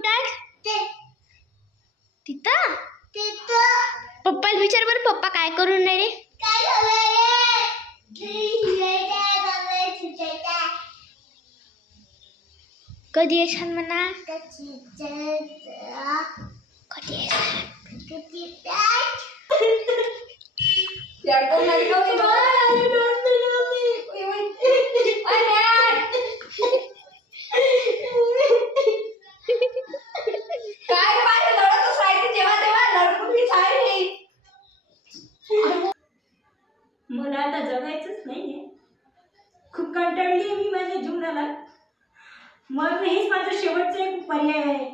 कुठं आहे? तिथं पप्पाला विचार बरं, पप्पा काय करून राहिले? कधी येशाल म्हणा? कधी येशाल? मला आता जगायचंच नाहीये. खूप कंटाळली मी माझ्या जीवनाला. मग हेच माझं शेवटचं एक पर्याय आहे.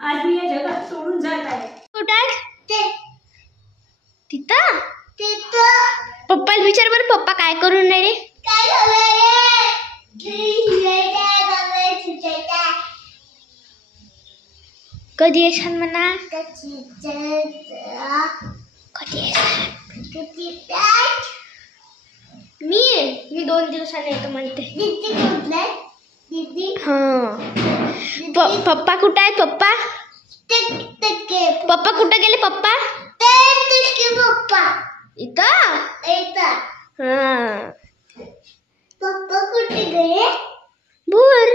आज मी या जगात सोडून जात आहे. कुठं आहे? तिथं पप्पाला विचार बरं, पप्पा काय करून राहिले? कधी येशाल म्हणा? कधी येशाल? मी 2 दिवसाने येतो म्हणते. पप्पा कुठं आहेत? पप्पा कुठं गेले? पप्पा इथं. पप्पा कुठे गए? भूर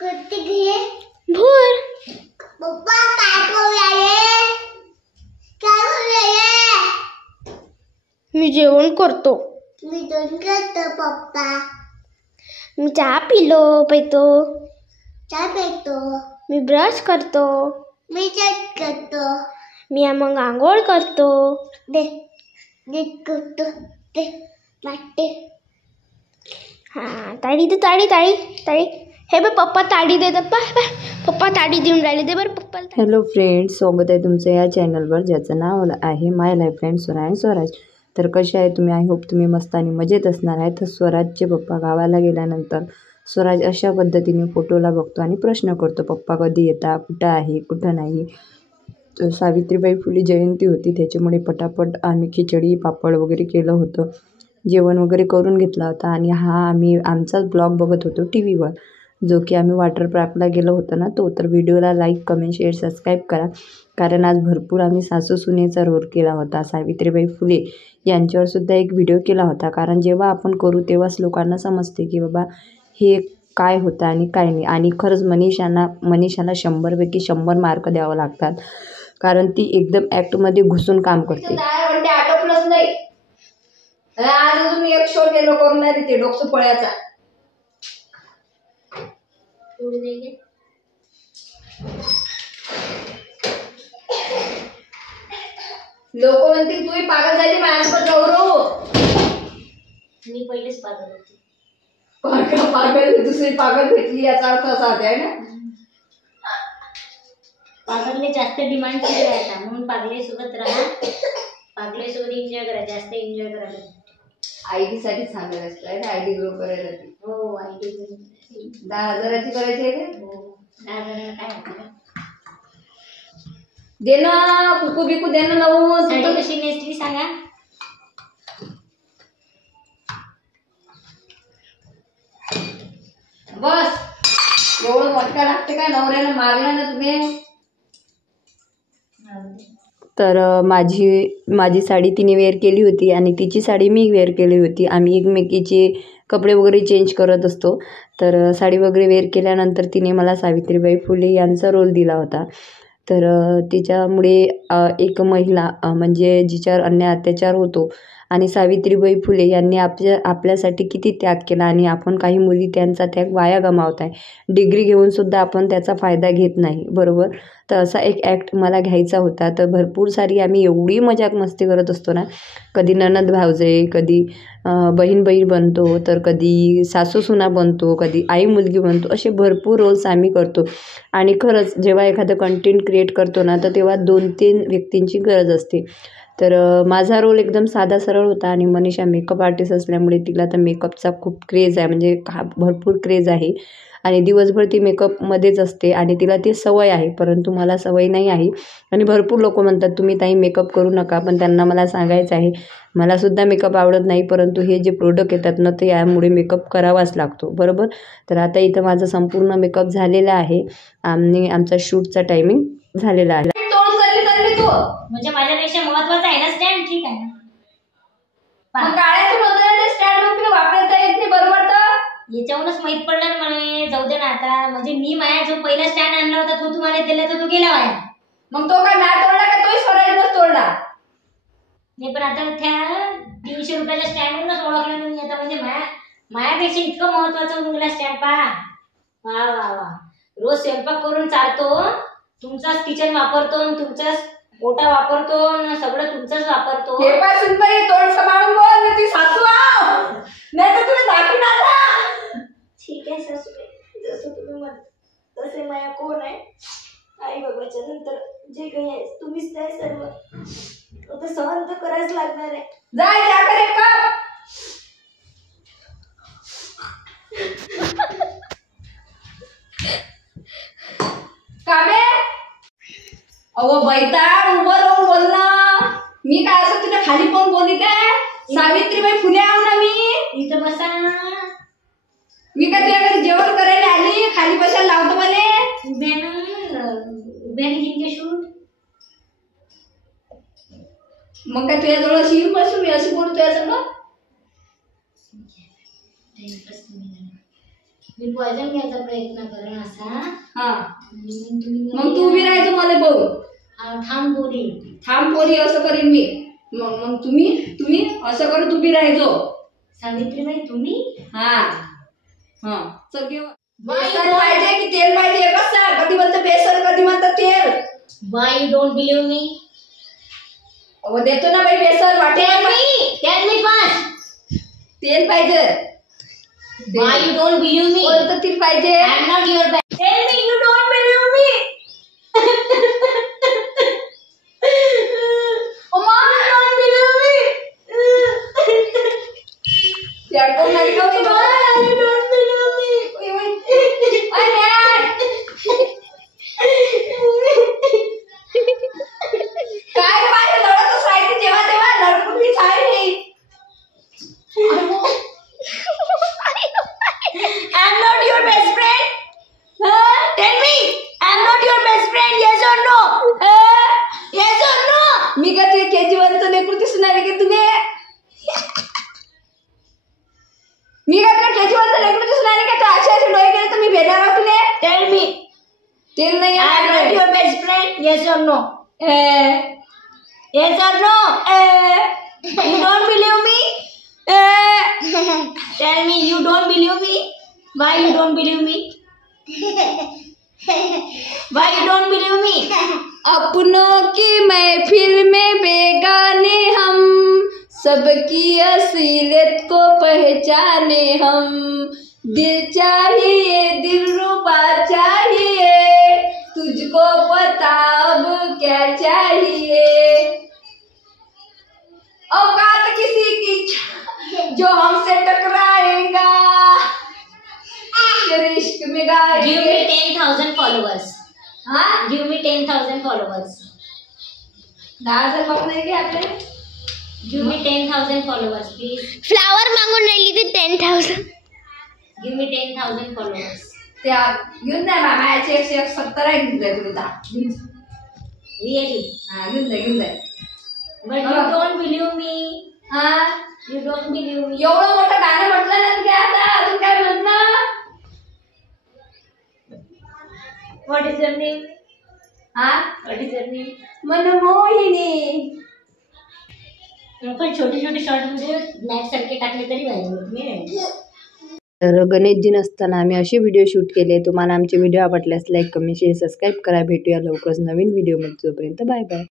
कुठे गए? भूर. पप्पा काय करू राहिले? काय करू राहिले? मी जेवण करतो. मी दोन करतो पप्पा. मी चहा पितो. चहा पितो. मी ब्रश करतो. मी चट करतो. मी मग आंघोळ करतो. करतो. वाटते. हां, ताडी दे, ताडी. हे बघ, पप्पा ताडी दे. पप्पा ताडी देऊन राहिले. दे बरं पप्पाला. हॅलो फ्रेंड्स, स्वागत आहे तुमचं या चॅनलवर, ज्याचं नाव आहे माय लाईफ फ्रेंड स्वराज. तर कसे आहे तुम्ही? आय होप तुम्ही मस्त आणि मजेत असणार आहे. तर स्वराजचे पप्पा गावाला गेल्यानंतर स्वराज अशा पद्धतीने फोटोला बघतो आणि प्रश्न करतो, पप्पा कधी येता, कुठं आहे, कुठं नाही. तर सावित्रीबाई फुले जयंती होती, त्याच्यामुळे पटापट आम्ही खिचडी पापड वगैरे केलं होतं, जेवण वगैरे करून घेतला होता. आणि आम्ही आमचाच ब्लॉग बघत होतो टी व्हीवर, जो की आम्ही वॉटर पार्कला गेलो होतो ना तो. तर व्हिडिओला लाईक, कमेंट, शेअर, सबस्क्राईब करा, कारण आज भरपूर आम्ही सासू सुनेचा रोल केला होता. सावित्रीबाई फुले यांच्यावरसुद्धा एक व्हिडिओ केला होता, कारण जेव्हा आपण करू तेव्हाच लोकांना समजते की बाबा हे काय होतं आणि काय नाही. आणि खरंच मनीषाला 100पैकी 100 मार्क द्यावं लागतात, कारण ती एकदम ॲक्टमध्ये घुसून काम करते. आटोपलंच नाही. आज अजून मी एक शो गेलो करून नाही तिथे डोकं पळ्याचा. लोक म्हणतील तू पागल झाली, माझ्याकडे गौरव. मी पहिलेच पागल होती. पागल दुसरी पागल भेटली याचा अर्थ असा आहे ना. पागलने जास्त डिमांड केली आहे, म्हणून पागलेसोबत राहा, पागलेसोबत एन्जॉय करा, जास्त एन्जॉय करा. आयडी साठी सांगत असतं ना, आयडी ग्रो करायसाठी. हो, आयडी 10,000ची करायची आहे का? हो, 10,000 काय होतं? दे ना, कुकू बिकू दे ना. नऊ साडी कशी नेसली सांगा. बस एवढं मोठा लागते काय? नवऱ्याला मारला ना तुम्ही. तर माझी साडी तिने वेअर केली होती आणि तिची साडी मी वेअर केली होती. आम्ही एकमेकीचे कपडे वगैरे चेंज करत असतो. तर साडी वगैरे वेअर केल्यानंतर तिने मला सावित्रीबाई फुले यांचा रोल दिला होता. तर तिच्यामुळे एक महिला म्हणजे जिच्यावर अन्याय अत्याचार होतो, आणि सावित्रीबाई फुले यांनी आपल्यासाठी किती त्याग केला, आणि आपण काही मुली त्यांचा त्याग वाया गमावत आहे. डिग्री घेऊनसुद्धा आपण त्याचा फायदा घेत नाही, बरोबर. तर असा एक ॲक्ट मला घ्यायचा होता. तर भरपूर सारी आम्ही एवढी मजाक मस्ती करत असतो ना, कधी ननद भावजे, कधी बहीण बनतो, तर कधी सासू सुना बनतो, कधी आई मुलगी बनतो. असे भरपूर रोल्स आम्ही करतो. आणि खरंच जेव्हा एखादं कंटेंट क्रिएट करतो ना, तर तेव्हा 2-3 व्यक्तींची गरज असते. तर माझा रोल एकदम साधा सरळ होता, आणि मनीषा मेकअप आर्टिस्ट असल्यामुळे तिला तर मेकअपचा खूप क्रेज आहे, म्हणजे भरपूर क्रेज आहे. आणि दिवसभर ती मेकअपमध्येच असते आणि तिला ती सवय आहे, परंतु मला सवय नाही आहे. आणि भरपूर लोक म्हणतात तुम्ही ताई मेकअप करू नका, पण त्यांना मला सांगायचं आहे मलासुद्धा मेकअप आवडत नाही, परंतु हे जे प्रोडक्ट येतात ना तर यामुळे मेकअप करावाच लागतो, बरोबर. तर आता इथं माझं संपूर्ण मेकअप झालेला आहे आणि आमचा शूटचा टायमिंग झालेला आहे. म्हणजे माझ्यापेक्षा महत्वाचं आहे ना स्टँड. ठीक आहे ना, वापरता येत नाही बरोबर. तर याच्यावरूनच माहित पडलं ना मला. जाऊ दे ना आता. म्हणजे मी माझ्या जो पहिला स्टँड आणला होता तो तुम्हाला दिला तर तो गेला वाया. मग तो काय मॅट तोडला का तोही स्वराजनंच तोडला. नाही पण आता त्या 300 रुपयाच्या स्टँडवरूनच ओळखलं तुम्ही आता. म्हणजे मायापेक्षा इतकं महत्वाचं होऊन गेला स्टँड. पहा वा वा वा. रोज स्वयंपाक करून चालतो, तुमचाच किचन वापरतो, तुमचाच ओटा वापरतो, सगळं तुमचंच वापरतो. हे पासून बाई तोंड सांभाळून बोल, मी ती सासू आहो. नाही तर तुला दाखवून आता. ठीक आहे सासूबाई, जसं तुम्ही म्हणता तसे माया कोण आहे. आई बाबाच्या नंतर जे काही आहे तुम्हीच त्या सर्व. आता सहन तर करायच लागणार आहे. जाय त्याकडे कप. काबे अहो बैता उभं राहून बोल ना. मी काय असं तुझ्या खाली पण बोली काय. सावित्रीबाई फुले आहो ना मी. इथं बसा. मी काय तुझ्या घरी जेवण करायला आली. खाली बसायला लावतो मला. उभ्याने घेईन शूट. मग काय तुझ्याजवळ अशी येऊन बसू मी अशी बोलू तुझ्याजवळ. मी पॉइझन घ्यायचा प्रयत्न करेन असा. हा मग तू उभी राहायचं मला बघू. थांब बोली. थांब पोरी असं करीन मी. मग तुम्ही असं करत उभी राहायचो. सावित्रीबाई तुम्ही. हा हा चल घेऊ. बेसन पाहिजे की तेल पाहिजे एकच सांग. कधी म्हणतं बेसन कधी म्हणतं तेल. Why you don't believe me? अहो देतो ना बाई बेसन वाटेल. Tell me first. तेल पाहिजे. Why you don't believe me? कोणतं तेल पाहिजे. I am not your best. Tell me you don't believe me. Amma don't believe me. त्याकडून नाही का मी. You don't believe me. काय पाहिजे लढतच राहायचं जेव्हा तेव्हा लडकून मी नाही. I am not your best friend. Tell me. I am not your best friend. Yes or no? Yes or no? मी का तुझ्या केजीवरचं लेकरू दिसून आले की तुम्ही. मी का तुझ्या केजीवरचं लेकरू दिसून आले का. असे डोळे गेले तर मी भेटणार आहोत तुला. Tell me. तेल नाही I am not your best friend. Yes or no? आहे. Yes or no? You don't believe me? Tell me you don't believe me? Why you don't believe me? Why you don't believe me? अपनों की महफिल में बेगाने हम, सबकी असलियत को पहचाने हम. दिल चाहिए दिलरुबा चाहिए, तुझको पता अब क्या चाहिए. औकात किसी की जो हमसे टकराएगा, तेरे इश्क में Give गाएंगे. me 10,000 followers. हाँ Give me 10,000 followers. 10,000 बघणार की आपल्याला. Give me 10,000 followers, please. Flower मागून राहिली ती 10,000. Give me 10,000 followers. त्या घेऊन जाय मामाचे 170 आहे. घेऊन जाय तुला. Really? हा घेऊन जाय. But you don't believe me. हा You don't believe me. एवढं मोठं गाणं म्हटलं ना तुझ्या आता अजून काय म्हटलं. What is your name? हा What is your name? Manmohini. पण छोटे छोटे शॉर्ट मध्ये मॅच सारखे टाकले तरी पाहिजे. तर गणेशजी नसताना आम्ही असे व्हिडिओ शूट केले. तुम्हाला आमचे व्हिडिओ आवडल्यास लाईक कमेंट शेअर सबस्क्राईब करा. भेटूया लवकरच नवीन व्हिडिओमध्ये. तोपर्यंत बाय बाय.